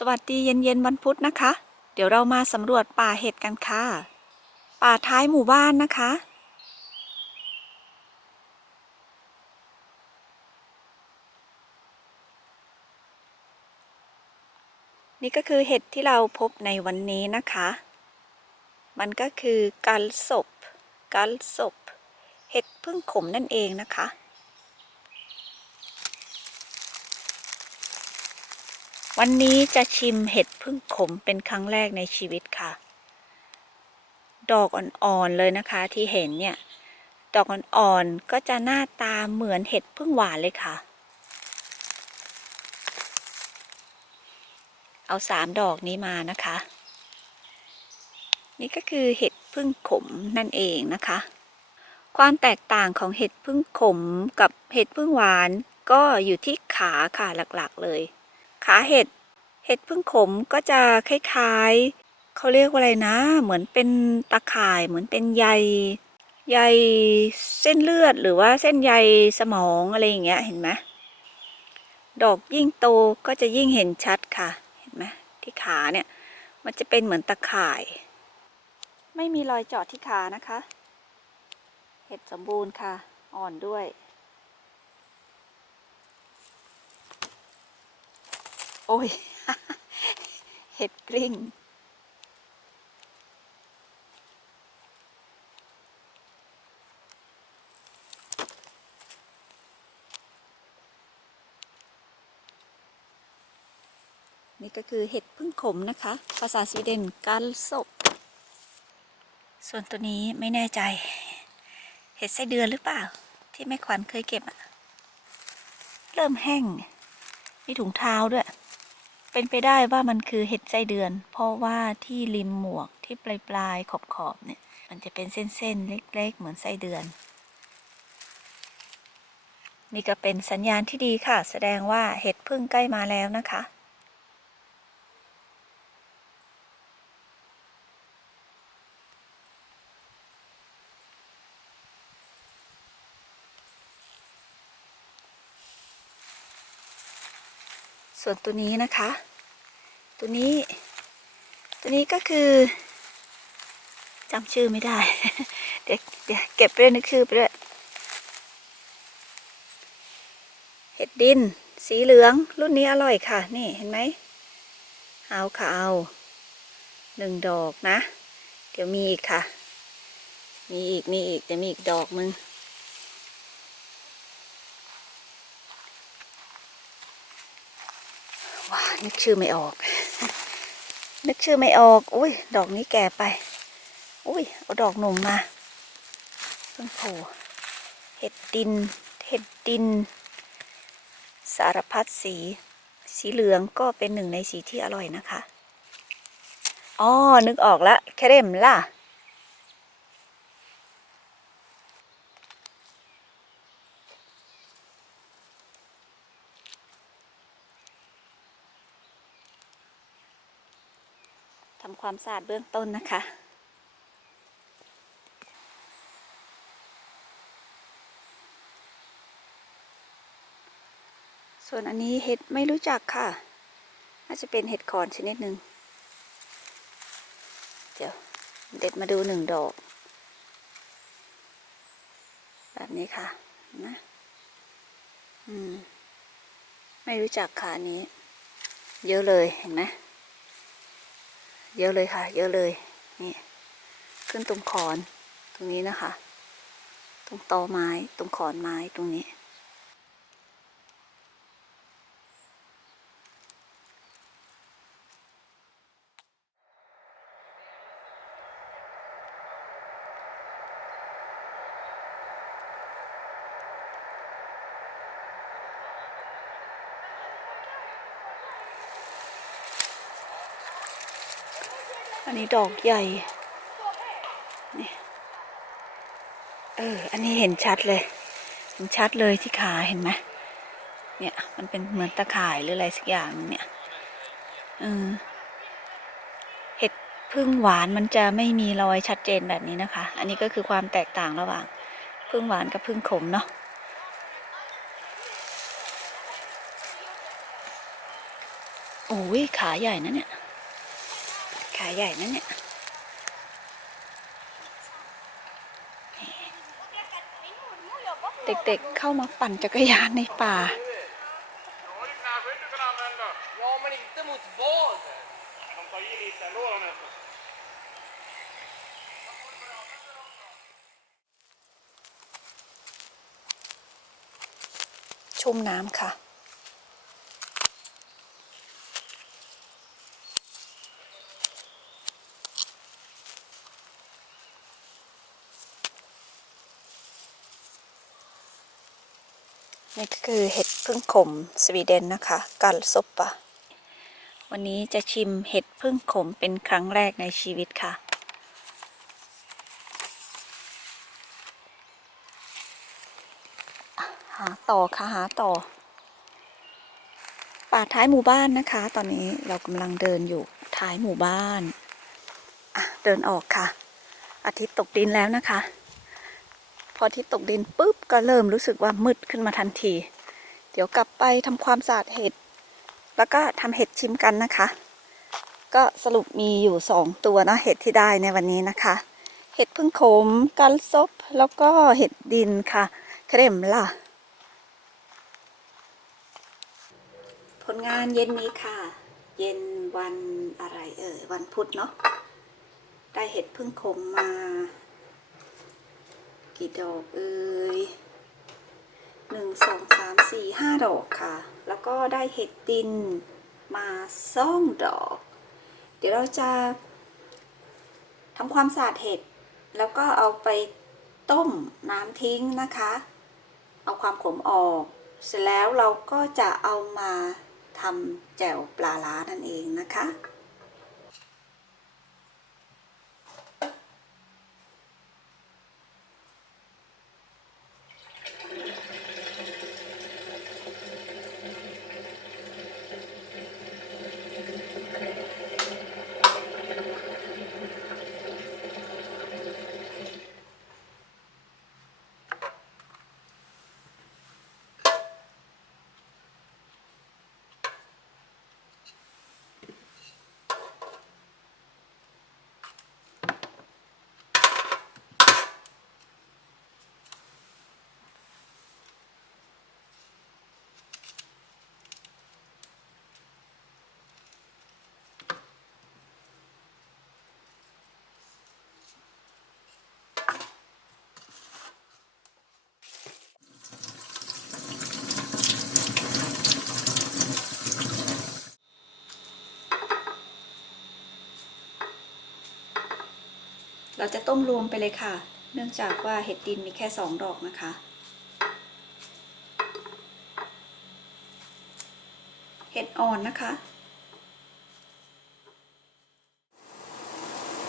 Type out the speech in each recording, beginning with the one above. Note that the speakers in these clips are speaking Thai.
สวัสดีเย็นๆวันพุธนะคะ เดี๋ยวเรามาสำรวจป่าเห็ดกันค่ะ ป่าท้ายหมู่บ้านนะคะ นี่ก็คือเห็ดที่เราพบในวันนี้นะคะ มันก็คือกัลศพกัลศพเห็ดพึ่งขมนั่นเองนะคะ วันนี้จะชิมเห็ดพึ่งขมเป็นครั้งแรกในชีวิตค่ะ ดอกอ่อนๆเลยนะคะที่เห็นเนี่ย ดอกอ่อนๆก็จะหน้าตาเหมือนเห็ดพึ่งหวานเลยค่ะ เอาสามดอกนี้มานะคะ นี่ก็คือเห็ดพึ่งขมนั่นเองนะคะ ความแตกต่างของเห็ดพึ่งขมกับเห็ดพึ่งหวานก็อยู่ที่ขาค่ะหลักๆเลย ขาเห็ด เห็ดพึ่งขมก็จะคล้ายๆ เขาเรียกว่าอะไรนะ เหมือนเป็นตะข่าย เหมือนเป็นใย ใยเส้นเลือดหรือว่าเส้นใยสมองอะไรอย่างเงี้ย เห็นไหมดอกยิ่งโตก็จะยิ่งเห็นชัดค่ะ เห็นไหมที่ขาเนี่ย มันจะเป็นเหมือนตะข่าย ไม่มีรอยเจาะที่ขานะคะ เห็ดสมบูรณ์ค่ะ อ่อนด้วย โอ้ย เห็ดกริ่งนี่ก็คือเห็ดพึ่งขมนะคะ ภาษาสวีเดนกัลศพ ส่วนตัวนี้ไม่แน่ใจ เห็ดไส้เดือนหรือเปล่า ที่แม่ขวัญเคยเก็บอะเริ่มแห้ง มีถุงเท้าด้วย เป็นไปได้ว่ามันคือเห็ดไส้เดือน เพราะว่าที่ริมหมวกที่ปลายปลายขอบขอบเนี่ย มันจะเป็นเส้นๆ เล็กๆ เหมือนไส้เดือน นี่ก็เป็นสัญญาณที่ดีค่ะ แสดงว่าเห็ดพึ่งใกล้มาแล้วนะคะส่วนตัวนี้นะคะ ตัวนี้ ตัวนี้ก็คือจำชื่อไม่ได้ เดี๋ยวเดี๋ยวเก็บไปด้วยนึกชื่อไปด้วย เห็ดดิน สีเหลือง รุ่นนี้อร่อยค่ะ นี่เห็นไหมเอาค่ะเอาหนึ่งดอกนะ เดี๋ยวมีอีกค่ะ มีอีกมีอีกเดี๋ยวมีอีกดอกมึง ว้า นึกชื่อไม่ออก นึกชื่อไม่ออก อุ้ย ดอกนี้แก่ไป อุ้ย เอาดอกหนุ่มมาเพิ่งโผล่เห็ดดิน เห็ดดิน สารพัดสี สีเหลืองก็เป็นหนึ่งในสีที่อร่อยนะคะ อ๋อ นึกออกละแคเรมล่ะ ทำความสะอาดเบื้องต้นนะคะ ส่วนอันนี้เห็ดไม่รู้จักค่ะ น่าจะเป็นเห็ดคอนชนิดหนึ่งเดี๋ยวเด็ดมาดูหนึ่งดอก แบบนี้ค่ะนไหมอืม ไม่รู้จักค่ะอันนี้ เยอะเลยเห็นไหม เยอะเลยค่ะ เยอะเลย นี่ ขึ้นตรงขอน ตรงนี้นะคะ ตรงตอไม้ ตรงขอนไม้ตรงนี้ อันนี้ดอกใหญ่ นี่เออ อันนี้เห็นชัดเลย เห็นชัดเลยที่ขาเห็นไหมเนี่ย มันเป็นเหมือนตะข่ายหรืออะไรสักอย่างนึงเนี่ย เออ เห็ดพึ่งหวานมันจะไม่มีรอยชัดเจนแบบนี้นะคะ อันนี้ก็คือความแตกต่างระหว่าง พึ่งหวานกับพึ่งขมเนาะ โอ้ยขาใหญ่นะเนี่ย ขาใหญ่นั่นเนี่ยเด็กๆเข้ามาปั่นจักรยานในป่า ชมน้ำค่ะ คือเห็ดพึ่งขมสวีเดนนะคะกัลซบปะ วันนี้จะชิมเห็ดพึ่งขมเป็นครั้งแรกในชีวิตค่ะ หาต่อค่ะหาต่อ ป่าท้ายหมู่บ้านนะคะ ตอนนี้เรากำลังเดินอยู่ท้ายหมู่บ้านอะเดินออกค่ะ อาทิตย์ตกดินแล้วนะคะพออาทิตย์ตกดินปุ๊บก็เริ่มรู้สึกว่ามืดขึ้นมาทันที ดี๋ยวกลับไปทำความสะอาดเห็ด แล้วก็ทำเห็ดชิมกันนะคะ ก็สรุปมีอยู่สองตัวนะเห็ดที่ได้ในวันนี้นะคะ เห็ดพึ่งขมกันซบแล้วก็เห็ดดินค่ะเครมล่ะ ผลงานเย็นนี้ค่ะ เย็นวันอะไรเอ่ยวันพุธเนาะได้เห็ดพึ่งขมมา กี่ดอกเอ่ย หนึ่งสองสามสี่ห้าดอกค่ะ แล้วก็ได้เห็ดดินมาสองดอก เดี๋ยวเราจะทำความสะอาดเห็ด แล้วก็เอาไปต้มน้ำทิ้งนะคะ เอาความขมออก เสร็จแล้วเราก็จะเอามาทำแจ่วปลาล้านั่นเองนะคะ เราจะต้มรวมไปเลยค่ะ เนื่องจากว่าเห็ดดินมีแค่สองดอกนะคะ เห็ดอ่อนนะคะ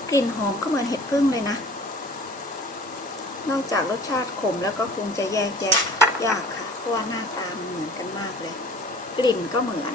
กลิ่นหอมก็เหมือนเห็ดพึ่งเลยนะ นอกจากรสชาติขมแล้วก็คงจะแยกแยะยากค่ะ เพราะว่าหน้าตามันเหมือนกันมากเลย กลิ่นก็เหมือน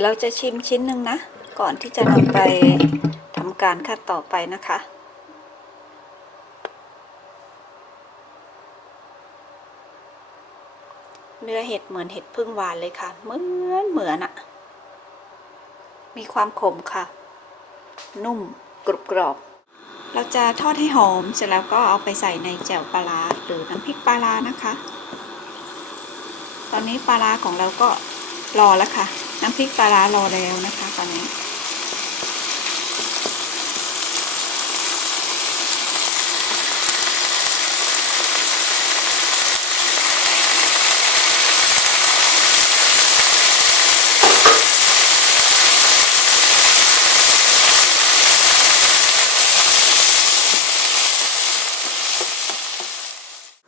ดี๋ยวเราจะชิมชิ้นหนึ่งนะ ก่อนที่จะนำไปทำการคัดต่อไปนะคะเนื้อเห็ดเหมือนเห็ดพึ่งหวานเลยค่ะ เหมือนเหมือนอะมีความขมค่ะ นุ่มกรุบกรอบ เราจะทอดให้หอมเสร็จแล้วก็เอาไปใส่ในแจ่วปลาร้าหรือน้ำพริกปลาร้านะคะ ตอนนี้ปลาร้าของเราก็ รอแล้วค่ะ น้ำพริกปลาร้ารอแล้วนะคะตอนนี้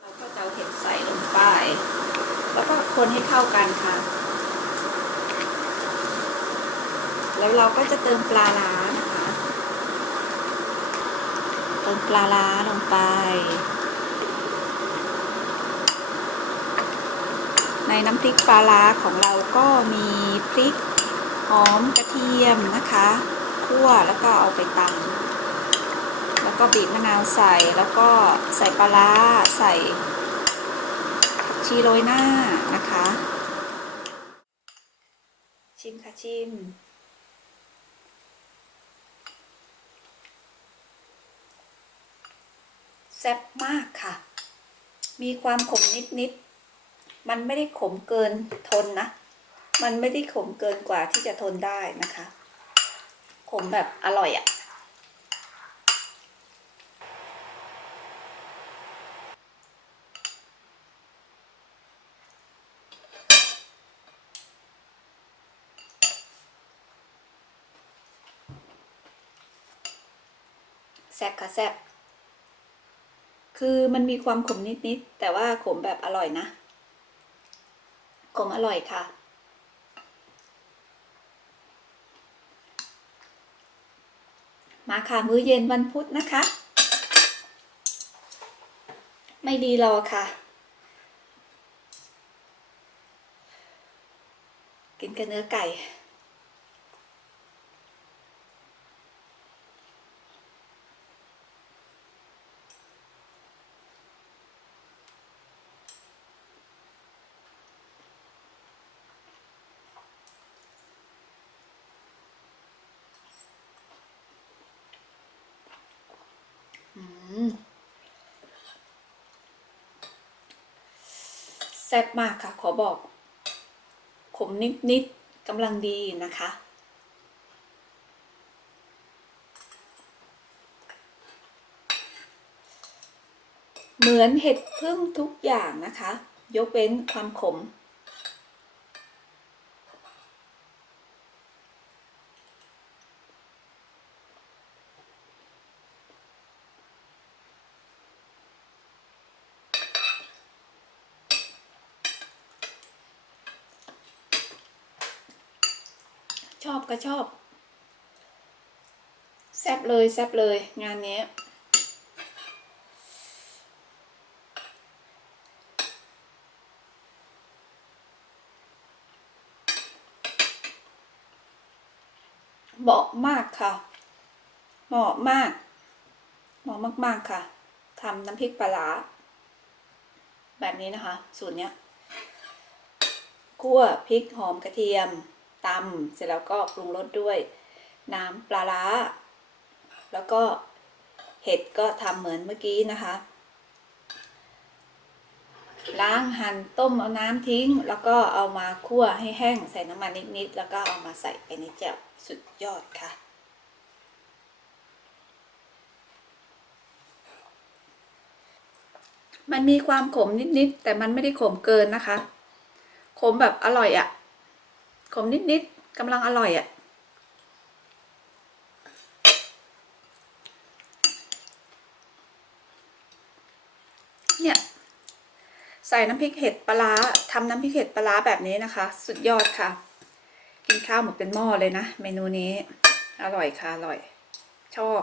เราก็จะเอเห็ดใส่ลงไป แล้วก็คนให้เข้ากันค่ะ แล้วเราก็จะเติมปลาร้านะคะเติมปลาร้าลงไป ในน้ำพริกปลาร้าของเราก็มีพริกหอมกระเทียมนะคะคั่วแล้วก็เอาไปตำแล้วก็บีบมะนาวใส่แล้วก็ใส่ปลาร้าใส่ชีโรยหน้านะคะ ชิมค่ะชิม แซ่บมากค่ะ มีความขมนิดๆ มันไม่ได้ขมเกินทนนะ มันไม่ได้ขมเกินกว่าที่จะทนได้นะคะ ขมแบบอร่อยอะ่ะ แซ่บค่ะแซ่บ คือมันมีความขมนิดๆแต่ว่าขมแบบอร่อยนะ ขมอร่อยค่ะ มาค่ะมื้อเย็นวันพุธนะคะ ไม่ดีรอค่ะ กินกับเนื้อไก่ แซ่บมากค่ะ ขอบอก ขมนิดๆกำลังดีนะคะ เหมือนเห็ดพึ่งทุกอย่างนะคะ ยกเว้นความขม ก็ชอบ แซบเลยแซบเลยงานนี้เหมาะมากค่ะ เหมาะมาก เหมาะมาก ๆ ค่ะ ทำน้ำพริกปลาแบบนี้นะคะ สูตรเนี้ยคั่วพริกหอมกระเทียม ตำเสร็จแล้วก็ปรุงรสด้วย น้ำปลาร้า แล้วก็เห็ดก็ทำเหมือนเมื่อกี้นะคะ ล้างหั่นต้มเอาน้ำทิ้ง แล้วก็เอามาคั่วให้แห้งใส่น้ำมันนิดๆแล้วก็เอามาใส่ไปในแจ่วสุดยอดค่ะมันมีความขมนิด ๆ แต่มันไม่ได้ขมเกินนะคะ ขมแบบอร่อยอะ่ะ ขมนิดๆกำลังอร่อยอะ่ะ เนี่ย ใส่น้ำพริกเห็ดปลาร้าทำน้ำพริกเห็ดปลาร้าแบบนี้นะคะ สุดยอดค่ะ กินข้าวหมดเป็นหม้อเลยนะ เมนูนี้ อร่อยค่ะ อร่อย ชอบ